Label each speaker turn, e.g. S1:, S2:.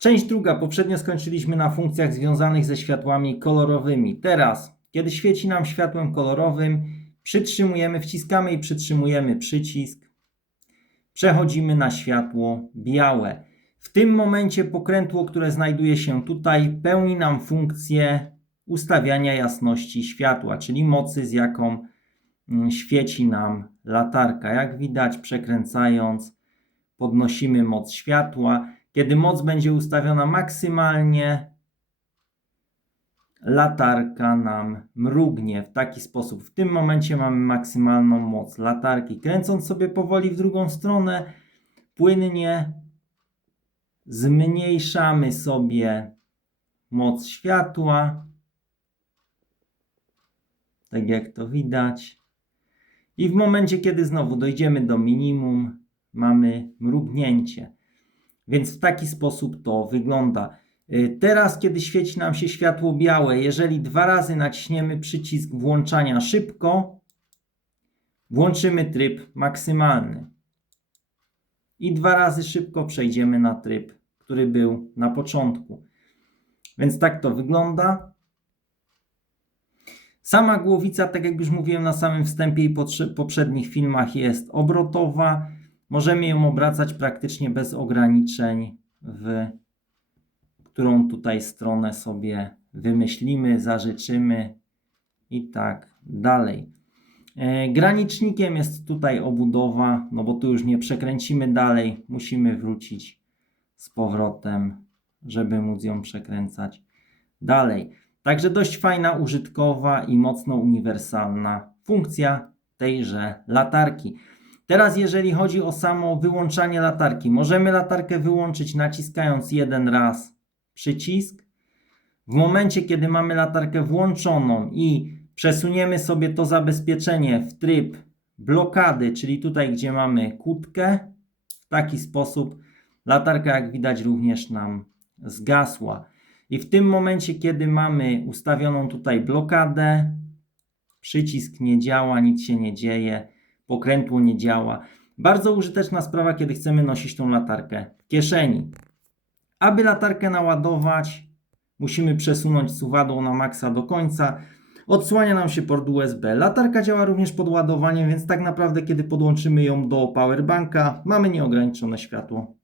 S1: Część druga. Poprzednio skończyliśmy na funkcjach związanych ze światłami kolorowymi. Teraz, kiedy świeci nam światłem kolorowym, przytrzymujemy, wciskamy i przytrzymujemy przycisk. Przechodzimy na światło białe. W tym momencie pokrętło, które znajduje się tutaj, pełni nam funkcję ustawiania jasności światła, czyli mocy, z jaką mm, świeci nam latarka. Jak widać, przekręcając, podnosimy moc światła. Kiedy moc będzie ustawiona maksymalnie, latarka nam mrugnie w taki sposób. W tym momencie mamy maksymalną moc latarki. Kręcąc sobie powoli w drugą stronę, płynnie zmniejszamy sobie moc światła. Tak jak to widać. I w momencie, kiedy znowu dojdziemy do minimum, mamy mrugnięcie. Więc w taki sposób to wygląda. Y, Teraz, kiedy świeci nam się światło białe, jeżeli dwa razy naciśniemy przycisk włączania szybko, włączymy tryb maksymalny. I dwa razy szybko przejdziemy na tryb, który był na początku. Więc tak to wygląda. Sama głowica, tak jak już mówiłem na samym wstępie i poprzednich filmach, jest obrotowa. Możemy ją obracać praktycznie bez ograniczeń, w którą tutaj stronę sobie wymyślimy, zażyczymy i tak dalej. E, Granicznikiem jest tutaj obudowa, no bo tu już nie przekręcimy dalej, musimy wrócić z powrotem, żeby móc ją przekręcać dalej. Także dość fajna, użytkowa i mocno uniwersalna funkcja tejże latarki. Teraz, jeżeli chodzi o samo wyłączanie latarki, możemy latarkę wyłączyć naciskając jeden raz przycisk. W momencie, kiedy mamy latarkę włączoną i przesuniemy sobie to zabezpieczenie w tryb blokady, czyli tutaj, gdzie mamy kłódkę, w taki sposób latarka, jak widać, również nam zgasła. I w tym momencie, kiedy mamy ustawioną tutaj blokadę, przycisk nie działa, nic się nie dzieje, pokrętło nie działa. Bardzo użyteczna sprawa, kiedy chcemy nosić tą latarkę w kieszeni. Aby latarkę naładować, musimy przesunąć suwadło na maksa do końca. Odsłania nam się port USB. Latarka działa również pod ładowaniem, więc tak naprawdę, kiedy podłączymy ją do powerbanka, mamy nieograniczone światło.